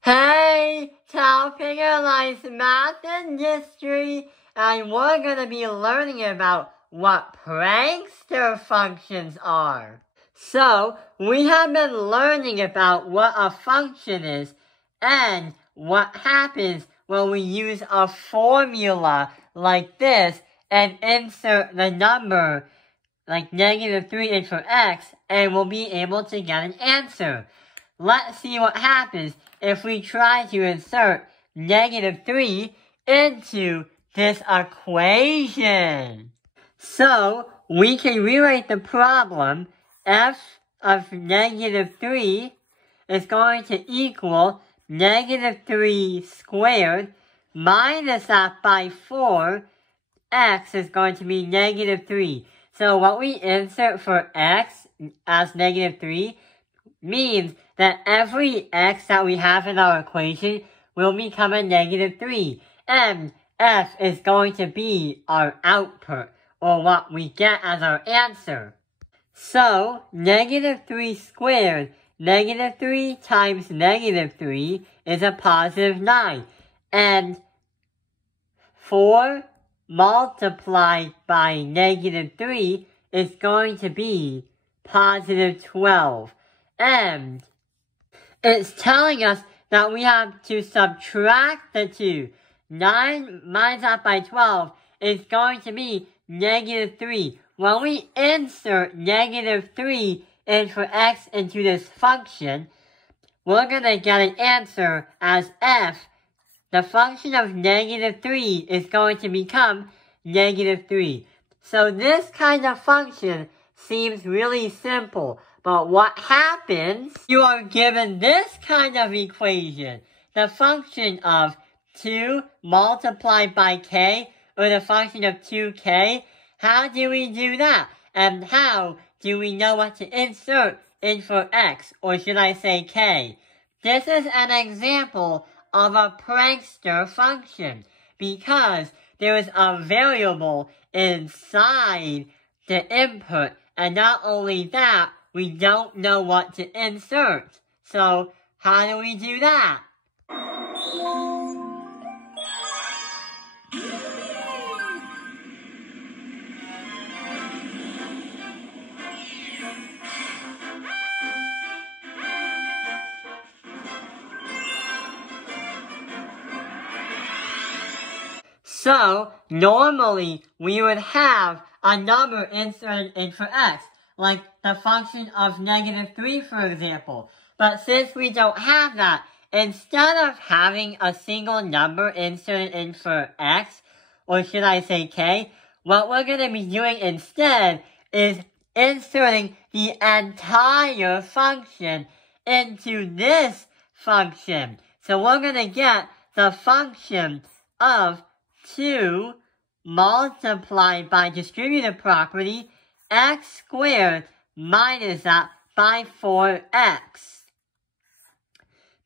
Hey, Talpinger likes math and history, and we're going to be learning about what prankster functions are. So, we have been learning about what a function is and what happens when we use a formula like this and insert the number like -3 into x, and we'll be able to get an answer. Let's see what happens if we try to insert -3 into this equation. So, we can rewrite the problem. F of -3 is going to equal -3 squared minus that by 4. X is going to be -3. So what we insert for x as -3 means that every x that we have in our equation will become a -3. And f is going to be our output, or what we get as our answer. So, -3 squared, -3 times -3 is a positive 9. And 4 multiplied by -3 is going to be positive 12. And it's telling us that we have to subtract the two. 9 minus that by 12 is going to be -3. When we insert -3 in for x into this function, we're going to get an answer as f. The function of -3 is going to become -3. So this kind of function seems really simple. But what happens? You are given this kind of equation. The function of 2 multiplied by k, or the function of 2k. How do we do that? And how do we know what to insert in for x, or should I say k? This is an example of a prankster function, because there is a variable inside the input, and not only that, we don't know what to insert. So, how do we do that? So, normally, we would have a number inserted in for x, like the function of -3, for example. But since we don't have that, instead of having a single number inserted in for x, or should I say k, what we're going to be doing instead is inserting the entire function into this function. So we're going to get the function of 2 multiplied by distributive property x squared minus that by 4x.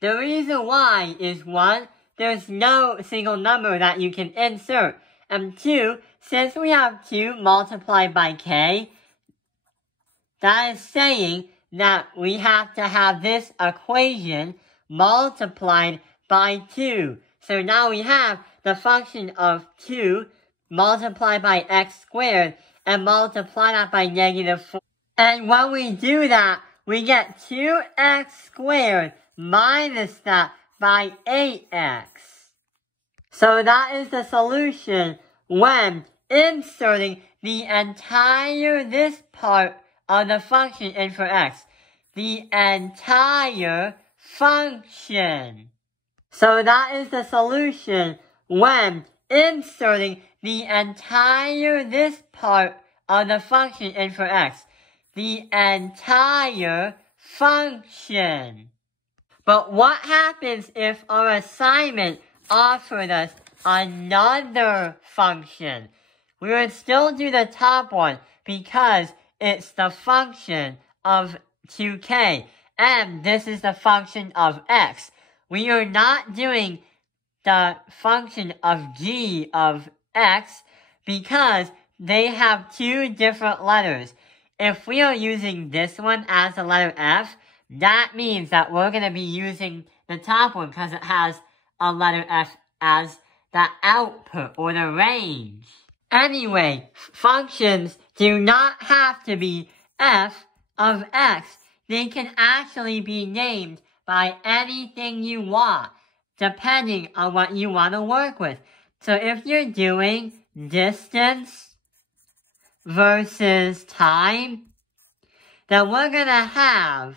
The reason why is 1, there's no single number that you can insert. And 2, since we have 2 multiplied by k, that is saying that we have to have this equation multiplied by 2. So now we have the function of 2 multiplied by x squared and multiply that by -4. And when we do that, we get 2x squared minus that by 8x. So that is the solution when inserting the entire this part of the function in for x. The entire function. So that is the solution when inserting the entire this part of the function in for x. The entire function. But what happens if our assignment offered us another function? We would still do the top one because it's the function of 2k, and this is the function of x. We are not doing the function of g of x because they have 2 different letters. If we are using this one as the letter f, that means that we're going to be using the top one because it has a letter F as the output or the range. Anyway, functions do not have to be f of x. They can actually be named by anything you want, depending on what you want to work with. So if you're doing distance versus time, then we're going to have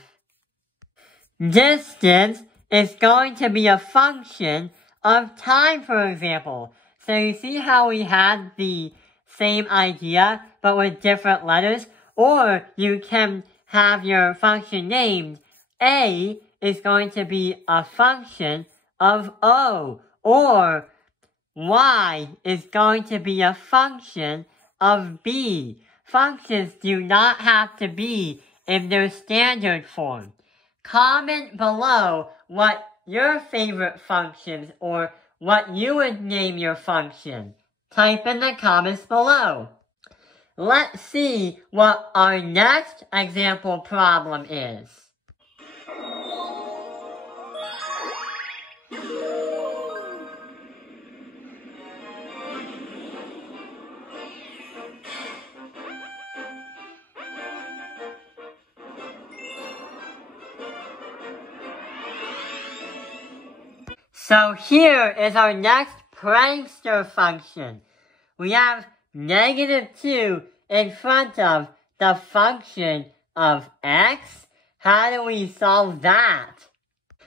distance is going to be a function of time, for example. So you see how we had the same idea, but with different letters? Or you can have your function named A is going to be a function of O, or Y is going to be a function of B. Functions do not have to be in their standard form. Comment below what your favorite functions or what you would name your function. Type in the comments below. Let's see what our next example problem is. So here is our next prankster function. We have -2 in front of the function of x. How do we solve that?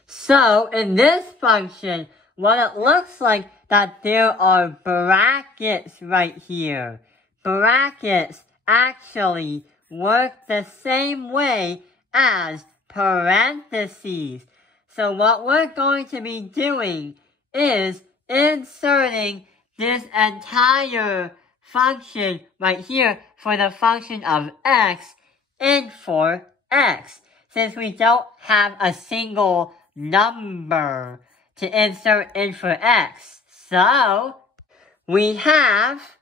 So in this function, what it looks like that there are brackets right here. Brackets actually work the same way as parentheses. So what we're going to be doing is inserting this entire function right here for the function of x in for x, since we don't have a single number to insert in for x. So we have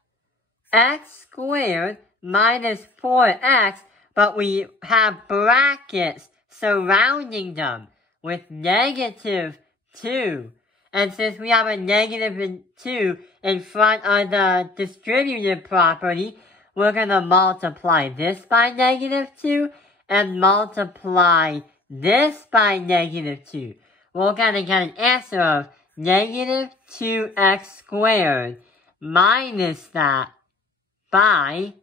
x squared minus 4x, but we have brackets surrounding them with -2. And since we have a -2 in front of the distributive property, we're going to multiply this by -2 and multiply this by -2. We're going to get an answer of -2x squared minus that by,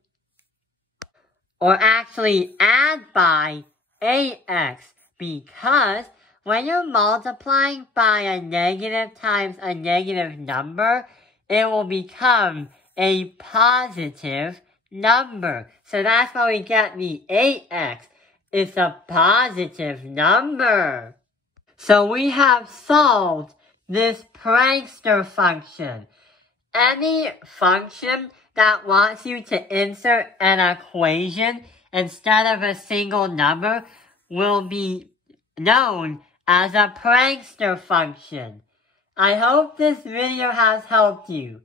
or actually add by 8x, because when you're multiplying by a negative times a negative number, it will become a positive number. So that's why we get the 8x. It's a positive number. So we have solved this prankster function. Any function that wants you to insert an equation instead of a single number will be known as a prankster function. I hope this video has helped you.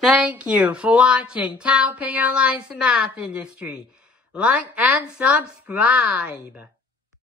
Thank you for watching Taoping Airlines Math Industry. Like and subscribe.